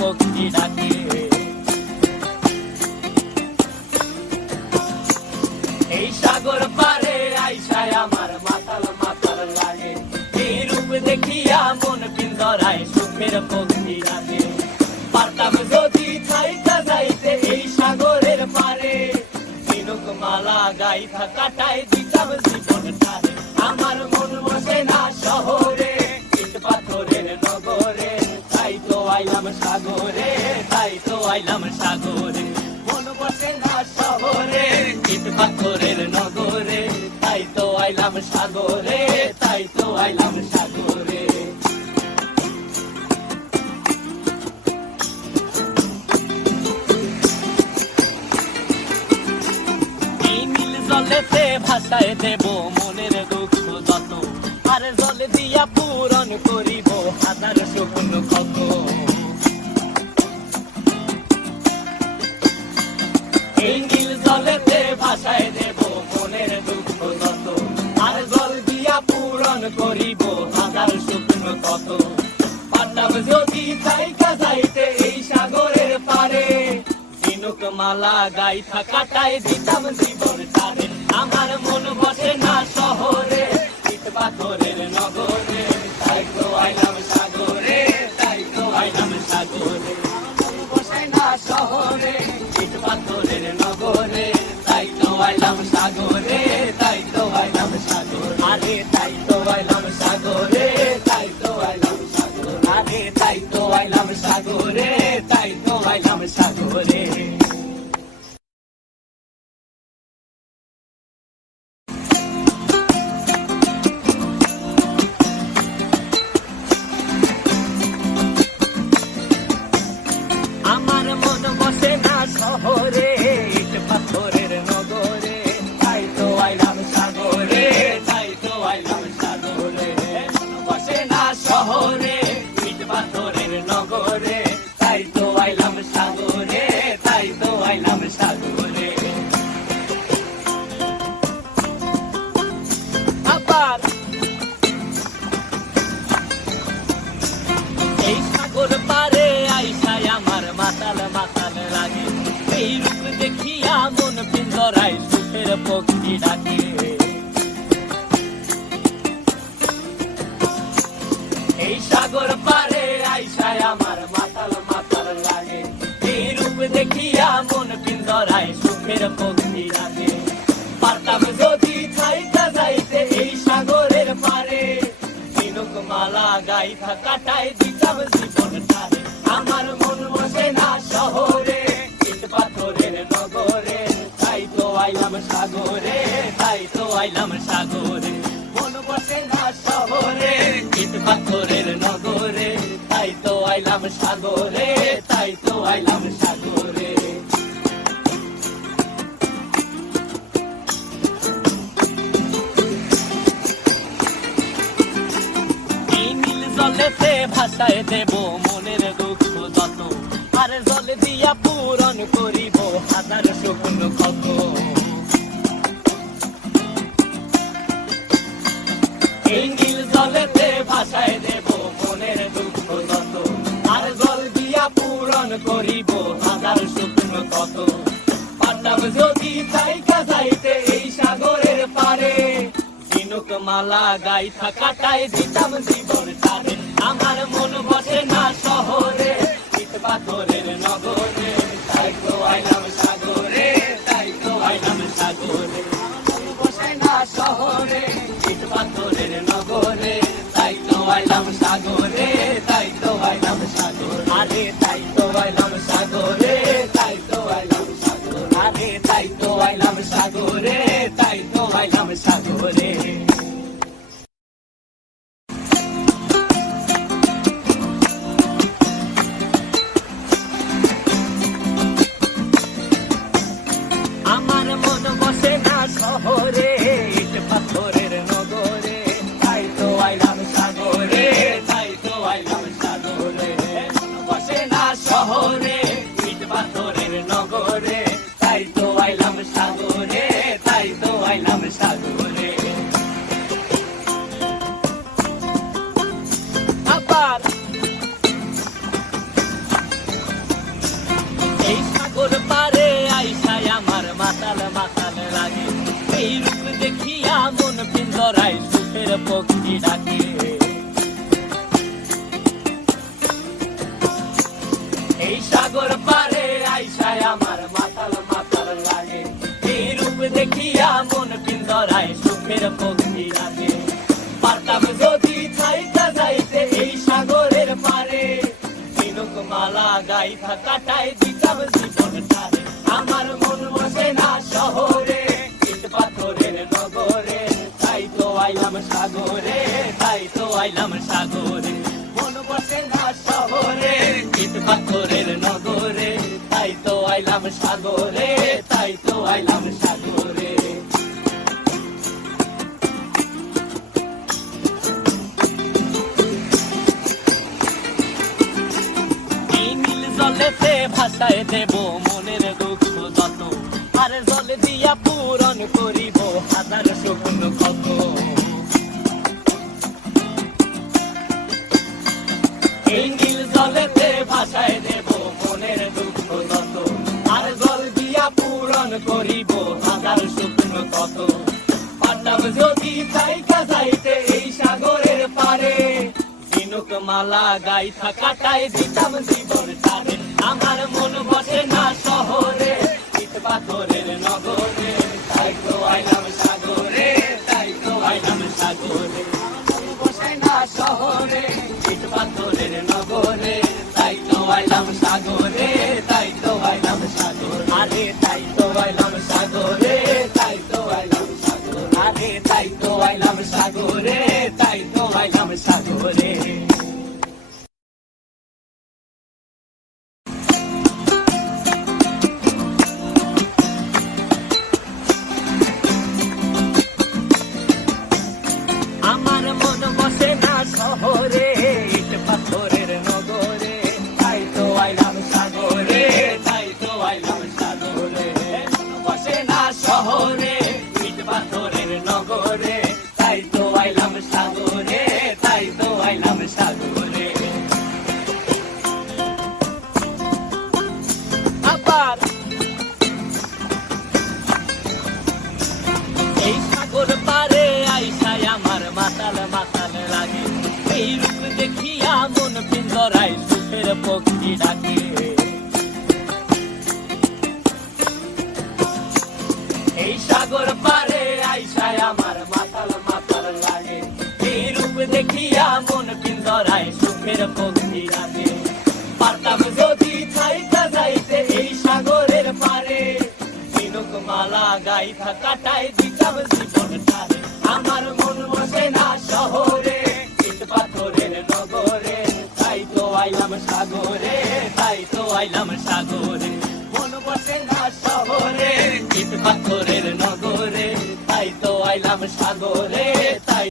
পক্ষী ডাকে। এই সাগর পারে আইসায় আমার মাতাল মাতাল লাগে, এই রূপ দেখিয়া মন পিন্দরায় সুখের পক্ষী ডাকে। পারতাম যদি থাইকা যাইতে এই সাগরের পারে, ঝিনুক মালা গাইথা কাটাই দিতাম জীবনটারে। আমার মন বসে না শহরে, ইট পাথরের নগরে, তাই তো আইলাম সাগরে, তাই তো আইলাম সাগরে। মন বসে না শহরে, ইট পাথরের নগরে, তাই তো আইলাম সাগরে, তাই তো আইলাম সাগরে। জলেতে ভাসায় দেব মনের দুঃখ যত, আর জল দিয়া পূরণ করিব হাজার শুকনো ক্ষত। এই নীল জলেতে ভাসায় দেব মনের দুঃখ যত, আর জল দিয়া পূরণ করিব হাজার শুকনো ক্ষত। পারতাম যদি থাইকা যাইতে এই সাগরের পারে, ঝিনুক মালা গাইথা কাটাই দিতাম জীবনটারে। আমার মন বসে না শহরে, ইট পাথরের নগরে, তাই তো আইলাম সাগরে, তাই তো আইলাম সাগরে। মন বসে না শহরে, ইট পাথরের নগরে, তাই তো আইলাম সাগরে, তাই তো আইলাম সাগরে। আরে তাই তো আইলাম সাগরে, তাই তো আইলাম সাগরে। আরে তাই তো আইলাম সাগরে, তাই তো আইলাম সাগরে। আমার মন বসে না শহরে, ইট পাথরের নগরে, তাই তো আইলাম সাগরে, তাই তো আইলাম সাগরে। মন বসে না শহরে, ইট পাথরের নগরে, তাই তো আইলাম সাগরে, তাই তো আইলাম সাগরে। আবার এই সাগর পারে আইসায় আমার মাতাল মাতাল লাগে, এই রূপ দেখিয়া মন পিন্দরায় সুখের পক্ষী ডাকে। এই সাগর পারে আইসায় আমার মাতাল মাতাল লাগে, এই রূপ দেখিয়া মন পিন্দরায় সুখের পক্ষী ডাকে। পারতাম যদি থাইকা যাইতে এই সাগরের পারে, ঝিনুক মালা গাইথা কাটাই দিতাম জীবনটারে। আমার মন বসে না শহরে, ইট পাথরের নগরে, তাই তো আইলাম সাগরে, তাই তো আইলাম সাগরে। মন বসে না শহরে, ইট পাথরের নগরে, তাই তো আইলাম সাগরে, তাই তো আইলাম সাগরে। জলেতে ভাসায় দেব মনের দুঃখ যত, আর জল দিয়া পূরণ করিব হাজার শুকনো ক্ষত। এই নীল জলেতে ভাসায় দেব মনের দুঃখ যত, আর জল দিয়া পূরণ করিব হাজার শুকনো ক্ষত। পারতাম যদি থাইকা যাইতে এই সাগরের পারে, ঝিনুক মালা গাইথা কাটাই দিতাম জীবনটারে। আমার মন বসে না শহরে, ইট পাথরের নগরে, তাই তো আইলাম সাগরে, তাই তো আইলাম সাগরে। মন বসে না শহরে, ইট পাথরের নগরে, তাই তো আইলাম সাগরে, তাই তো আইলাম সাগরে। আরে তাই তো আইলাম সাগরে, তাই তো আইলাম সাগরে। আরে তাই তো আইলাম সাগরে, তাই তো আইলাম সাগরে। কাটাই দিতাম জীবনটারে। আমার মন বসে না শহরে, ইট পাথরের নগরে, তাই তো আইলাম সাগরে, তাই তো আইলাম সাগরে। মন বসে না শহরে, ইট পাথরের নগরে, তাই তো আইলাম সাগরে, তাই তো আইলাম সাগরে। এই নীল জলেতে ভাসায় দেব মনের দুঃখ যত, আর জল দিয়া পূরণ করিব হাজার স্বপ্ন কত। এই নীল জলেতে ভাসায় দেব মনের দুঃখ যত, আর জল দিয়া পূরণ করিব হাজার স্বপ্ন কত। পারতাম যদি থাইকা যাইতে এই সাগরের পারে, ঝিনুক মালা গাইথা কাটাই দিতাম জীবনটারে। আমার মন বসে না শহরে, ইট পাথরের নগরে, তাই তো আইলাম সাগরে, তাই তো আইলাম সাগরে। মন বসে না শহরে, ইট পাথরের নগরে, তাই তো আইলাম সাগরে, তাই তো আইলাম সাগরে। আরে তাই তো আইলাম সাগরে, তাই তো আইলাম সাগরে। আরে তাই তো আইলাম সাগরে, তাই তো আইলাম সাগরে। আমার মন বসে না শহরে, ইট পাথরের নগরে, তাই তো আইলাম সাগরে, তাই তো আইলাম সাগরে। মন বসে না শহরে, ইট পাথরের নগরে, তাই তো আইলাম সাগরে, তাই তো আইলাম সাগরে। আবার এই সাগর পারে আইসায় আমার মাতাল মাতাল লাগে, এই রূপ দেখিয়া মন পিঞ্জরায় সুখের পক্ষী ডাকে। এই সাগর পারে আইসায় আমার মাতাল মাতাল লাগে, এই রূপ দেখিয়া মন পিঞ্জরায় সুখের পক্ষী ডাকে। পারতাম যদি থাইকা যাইতে এই সাগরের পারে, ঝিনুক মালা গাইথা কাটাই দিতাম জীবনটারে। আমার মন বসে না শহরে, ইট পাথরের নগরে, তাই তো আইলাম সাগরে, তাই তো আইলাম সাগরে। মন বসে না শহরে, ইট পাথরের নগরে, তাই তো আইলাম সাগরে, তাই